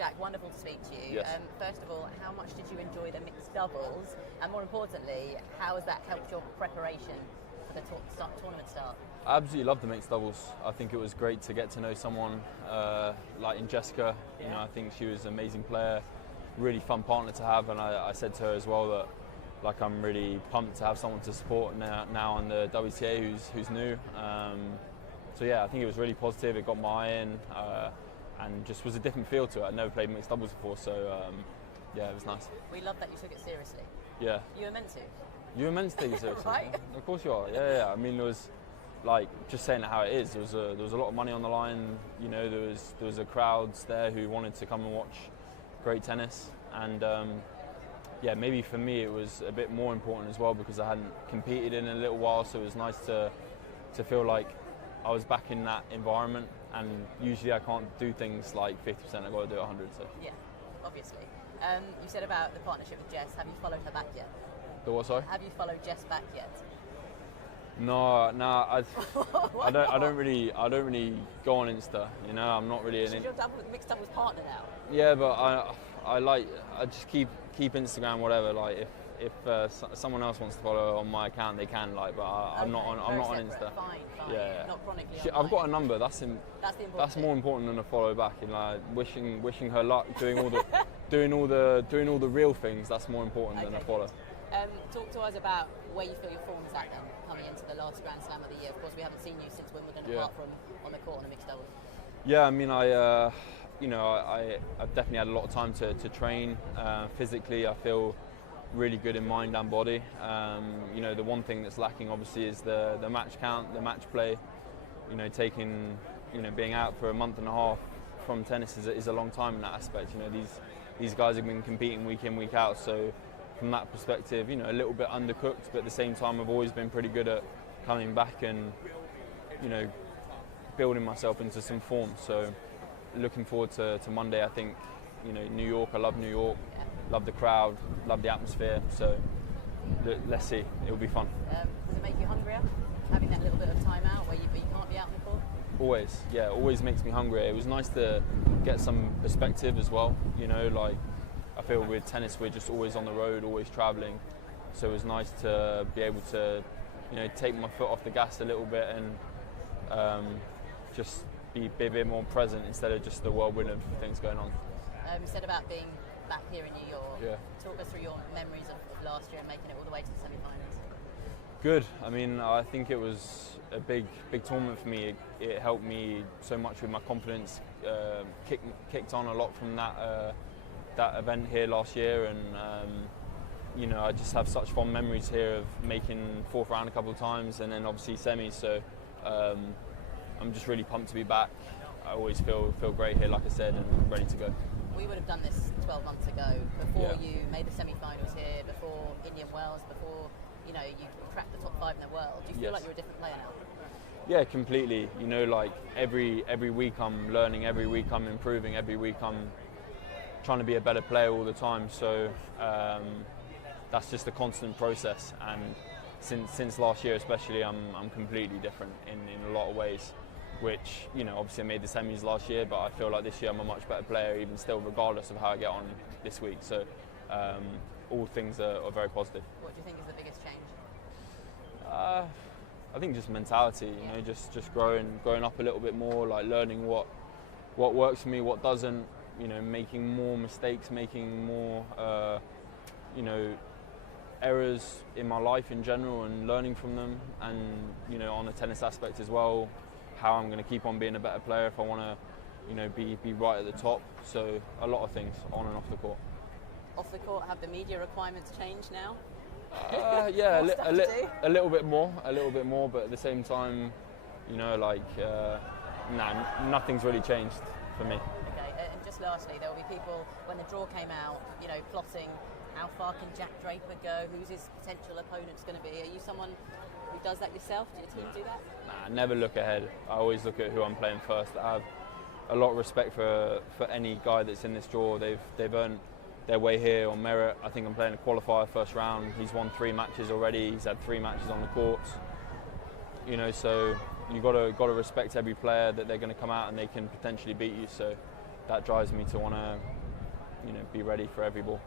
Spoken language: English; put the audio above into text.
Jack, wonderful to speak to you. Yes. First of all, how much did you enjoy the mixed doubles? And more importantly, how has that helped your preparation for the tournament start? I absolutely loved the mixed doubles. I think it was great to get to know someone like in Jessica. You know, I think she was an amazing player, really fun partner to have, and I said to her as well that like I'm really pumped to have someone to support now on the WTA who's new. So yeah, I think it was really positive. It got my eye in, and just was a different feel to it. I'd never played mixed doubles before, so yeah, it was nice. We love that you took it seriously. Yeah. You were meant to. You were meant to take it seriously. Right? Of course you are. Yeah. I mean, there was like just saying it how it is. There was a lot of money on the line. You know, there was a crowds there who wanted to come and watch great tennis, and yeah, maybe for me it was a bit more important as well because I hadn't competed in a little while. So it was nice to feel like I was back in that environment. And usually I can't do things like 50%. I've got to do 100. So yeah, obviously. You said about the partnership with Jess. Have you followed her back yet? The what? Sorry. Have you followed Jess back yet? No, I don't really go on Insta. You know, I'm not really. She's your mixed doubles partner now. Yeah, but I just keep Instagram whatever. Like if someone else wants to follow on my account, they can. Like, but I'm not on Insta. Fine. Yeah. Not chronically. I've got a number. That's more important than a follow back. And like wishing her luck, doing all the real things. That's more important than a follow. Talk to us about where you feel your form's at then, coming into the last Grand Slam of the year. Of course, we haven't seen you since Wimbledon, apart from on the court on the mixed doubles. Yeah, I mean, I've definitely had a lot of time to train. Physically, I feel really good in mind and body. You know, the one thing that's lacking obviously is the match count, the match play. You know, being out for a month and a half from tennis is a long time in that aspect. You know, these guys have been competing week in, week out, so from that perspective, you know, a little bit undercooked, but at the same time I've always been pretty good at coming back and, you know, building myself into some form. So looking forward to Monday. I think, you know, New York, I love New York, love the crowd, love the atmosphere, so let's see, it'll be fun. Does it make you hungrier, having that little bit of time out where you can't be out on the court? Always makes me hungry. It was nice to get some perspective as well, you know, like I feel with tennis we're just always on the road, always travelling, so it was nice to be able to, you know, take my foot off the gas a little bit and just be a bit more present instead of just the whirlwind of things going on. You said about being back here in New York. Yeah. Talk us through your memories of last year and making it all the way to the semi-finals. Good. I mean, I think it was a big tournament for me. It helped me so much with my confidence. Kicked on a lot from that event here last year, and you know, I just have such fond memories here of making fourth round a couple of times, and then obviously semis. So I'm just really pumped to be back. I always feel great here, like I said, and ready to go. We would have done this 12 months ago, before you made the semi-finals here, before Indian Wells, before you know you cracked the top 5 in the world. Do you feel like you're a different player now? Yeah, completely. You know, like every week I'm learning, every week I'm improving, every week I'm trying to be a better player all the time. So that's just a constant process. And since last year, especially, I'm completely different in a lot of ways. Which, you know, obviously I made the semis last year, but I feel like this year I'm a much better player, even still, regardless of how I get on this week. So all things are very positive. What do you think is the biggest change? I think just mentality, you know, just growing up a little bit more, like learning what works for me, what doesn't, you know, making more mistakes, making more, you know, errors in my life in general and learning from them, and, you know, on the tennis aspect as well, how I'm going to keep on being a better player if I want to, you know, be right at the top. So a lot of things on and off the court. Off the court, have the media requirements changed now? Yeah, a little bit more, but at the same time, you know, like, nothing's really changed for me. Okay, and just lastly, there will be people, when the draw came out, you know, plotting how far can Jack Draper go, who's his potential opponent's going to be. Are you someone who does that yourself? Do your team do that? Nah, never look ahead. I always look at who I'm playing first. I have a lot of respect for any guy that's in this draw. They've earned their way here on merit. I think I'm playing a qualifier first round. He's won 3 matches already. He's had 3 matches on the courts. You know, so you got to respect every player that they're going to come out and they can potentially beat you. So that drives me to want to, be ready for every ball.